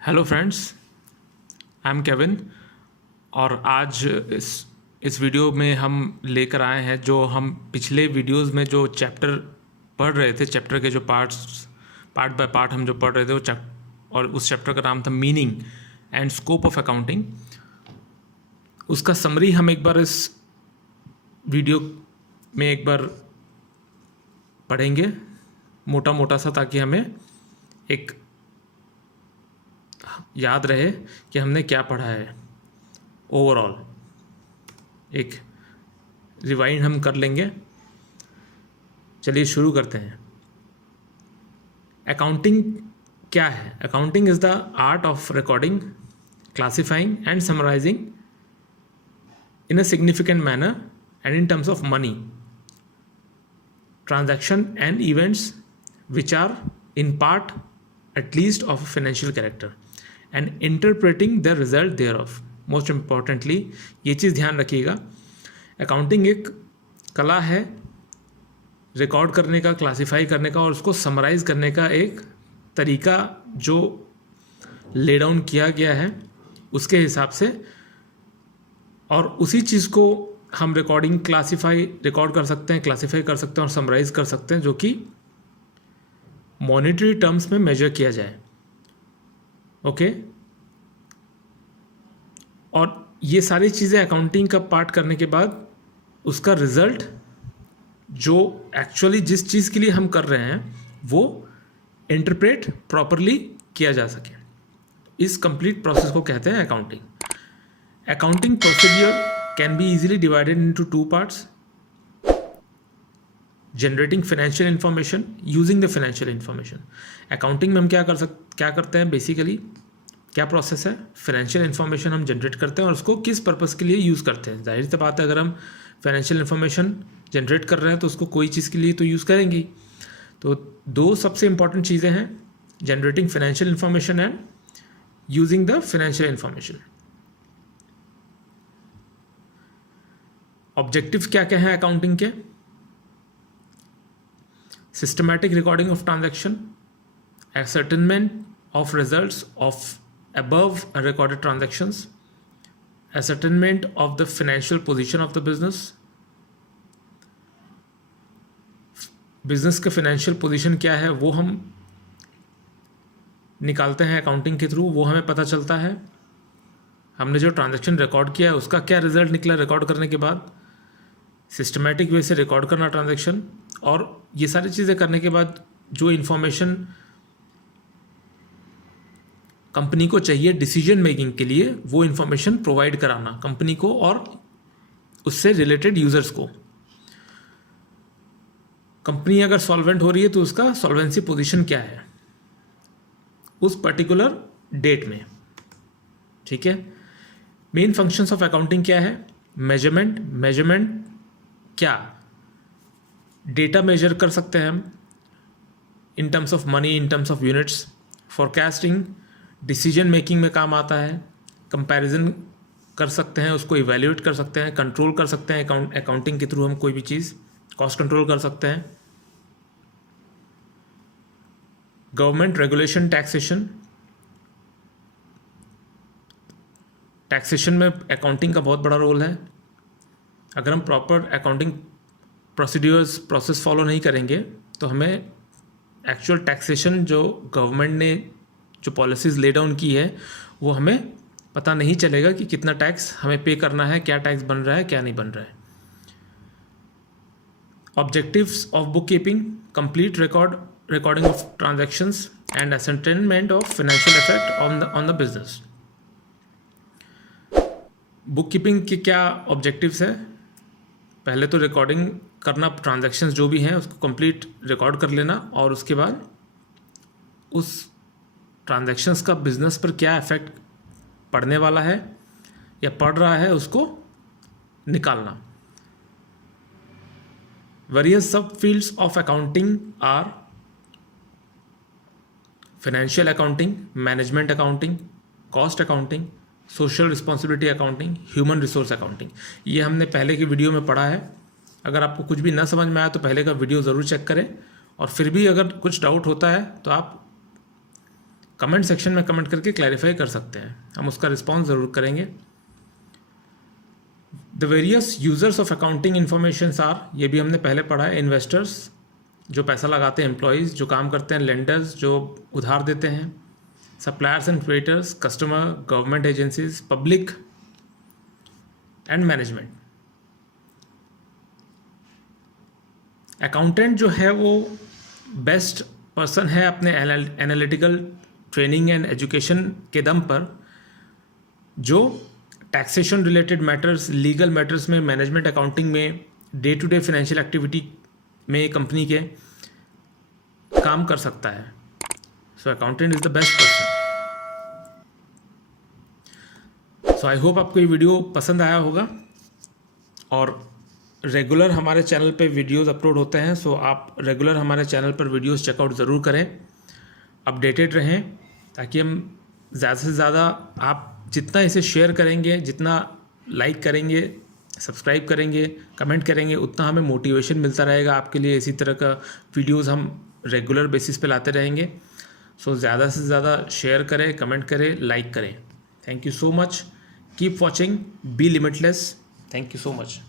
Hello friends, I am Kevin. और आज इस वीडियो में हम लेकर आए हैं जो हम पिछले वीडियोस में जो चैप्टर पढ़ रहे थे, चैप्टर के जो पार्ट बाय पार्ट हम जो पढ़ रहे थे वो और उस चैप्टर का नाम था meaning and scope of accounting. उसका समरी हम एक बार इस वीडियो में एक बार पढ़ेंगे मोटा मोटा सा, ताकि हमें एक याद रहे कि हमने क्या पढ़ा है। ओवरऑल एक रिवाइंड हम कर लेंगे। चलिए शुरू करते हैं। अकाउंटिंग क्या है? Accounting is the art of recording, classifying and summarising in a significant manner and in terms of money, transaction and events which are in part at least of a financial character and interpreting the result thereof. Most importantly ये चीज़ ध्यान रखिएगा, accounting एक कला है record करने का, classify करने का और उसको समराइज करने का एक तरीका जो ले डाउन किया गया है उसके हिसाब से, और उसी चीज़ को हम रिकॉर्ड कर सकते हैं, क्लासीफाई कर सकते हैं और समराइज कर सकते हैं, जो कि मॉनेटरी टर्म्स में मेजर किया जाए। ओके, और ये सारी चीज़ें अकाउंटिंग का पार्ट करने के बाद उसका रिजल्ट जो एक्चुअली जिस चीज़ के लिए हम कर रहे हैं वो इंटरप्रेट प्रॉपरली किया जा सके, इस कंप्लीट प्रोसेस को कहते हैं accounting. Accounting procedure can be easily divided into two parts: generating financial information, using the financial information. Accounting में हम क्या करते हैं बेसिकली, क्या प्रोसेस है? फाइनेंशियल इन्फॉर्मेशन हम जनरेट करते हैं और उसको किस पर्पस के लिए यूज़ करते हैं। जाहिर सी बात है, अगर हम फाइनेंशियल इन्फॉर्मेशन जनरेट कर रहे हैं तो उसको कोई चीज़ के लिए तो यूज़ करेंगे। तो दो सबसे इंपॉर्टेंट चीज़ें हैं, generating financial information and using the financial information. Objective क्या क्या है अकाउंटिंग के? Systematic recording of transaction, ascertainment of results of above recorded transactions, ascertainment of the financial position of the business का फाइनेंशियल पोजीशन क्या है वो हम निकालते हैं अकाउंटिंग के थ्रू, वो हमें पता चलता है। हमने जो ट्रांजैक्शन रिकॉर्ड किया है उसका क्या रिजल्ट निकला रिकॉर्ड करने के बाद, सिस्टमैटिक वे से रिकॉर्ड करना ट्रांजैक्शन, और ये सारी चीज़ें करने के बाद जो इन्फॉर्मेशन कंपनी को चाहिए डिसीजन मेकिंग के लिए, वो इन्फॉर्मेशन प्रोवाइड कराना कंपनी को और उससे रिलेटेड यूजर्स को। कंपनी अगर सॉल्वेंट हो रही है तो उसका सॉल्वेंसी पोजीशन क्या है उस पर्टिकुलर डेट में। ठीक है, मेन फंक्शंस ऑफ अकाउंटिंग क्या है? मेजरमेंट क्या? डेटा मेजर कर सकते हैं हम in terms of money, in terms of units. Forecasting decision making में काम आता है। कंपैरिजन कर सकते हैं, उसको इवैल्यूएट कर सकते हैं, कंट्रोल कर सकते हैं अकाउंटिंग के थ्रू हम कोई भी चीज़, कॉस्ट कंट्रोल कर सकते हैं। गवर्नमेंट रेगुलेशन, टैक्सेशन में अकाउंटिंग का बहुत बड़ा रोल है। अगर हम प्रॉपर अकाउंटिंग प्रोसेस फॉलो नहीं करेंगे तो हमें एक्चुअल टैक्सेशन जो गवर्नमेंट ने जो पॉलिसीज़ ले डाउन की है वो हमें पता नहीं चलेगा कि कितना टैक्स हमें पे करना है, क्या टैक्स बन रहा है, क्या नहीं बन रहा है। Objectives of book keeping, complete recording of transactions and ascertainment of financial effect on the business. Book keeping के क्या ऑब्जेक्टिव्स है? पहले तो रिकॉर्डिंग करना, ट्रांजैक्शंस जो भी हैं उसको कंप्लीट रिकॉर्ड कर लेना, और उसके बाद उस ट्रांजैक्शंस का बिजनेस पर क्या इफेक्ट पड़ने वाला है या पड़ रहा है उसको निकालना। Various sub fields of accounting are financial accounting, management accounting, cost accounting, social responsibility accounting, human resource accounting. ये हमने पहले की वीडियो में पढ़ा है। अगर आपको कुछ भी ना समझ में आया तो पहले का वीडियो ज़रूर चेक करें, और फिर भी अगर कुछ डाउट होता है तो आप कमेंट सेक्शन में कमेंट करके क्लैरिफाई कर सकते हैं, हम उसका रिस्पॉन्स ज़रूर करेंगे। The various users of accounting information are, ये भी हमने पहले पढ़ा है, इन्वेस्टर्स जो पैसा लगाते हैं, एम्प्लॉयज़ जो काम करते हैं, लेंडर्स जो उधार देते हैं, suppliers and creators, customer, government agencies, public and management. Accountant जो है वो बेस्ट पर्सन है अपने एनालिटिकल ट्रेनिंग एंड एजुकेशन के दम पर, जो taxation related matters, legal matters में, मैनेजमेंट अकाउंटिंग में, day to day financial activity में कंपनी के काम कर सकता है। So accountant is the best person. So I hope आपको ये वीडियो पसंद आया होगा, और रेगुलर हमारे चैनल पे वीडियोस अपलोड होते हैं, सो आप रेगुलर हमारे चैनल पर वीडियोस चेकआउट ज़रूर करें, अपडेटेड रहें, ताकि हम ज़्यादा से ज़्यादा, आप जितना इसे शेयर करेंगे, जितना लाइक करेंगे, सब्सक्राइब करेंगे, कमेंट करेंगे, उतना हमें मोटिवेशन मिलता रहेगा आपके लिए। इसी तरह का वीडियोस हम रेगुलर बेसिस पे लाते रहेंगे। सो ज़्यादा से ज़्यादा शेयर करें, कमेंट करें, लाइक करें। Thank you so much, keep watching, be limitless. Thank you so much.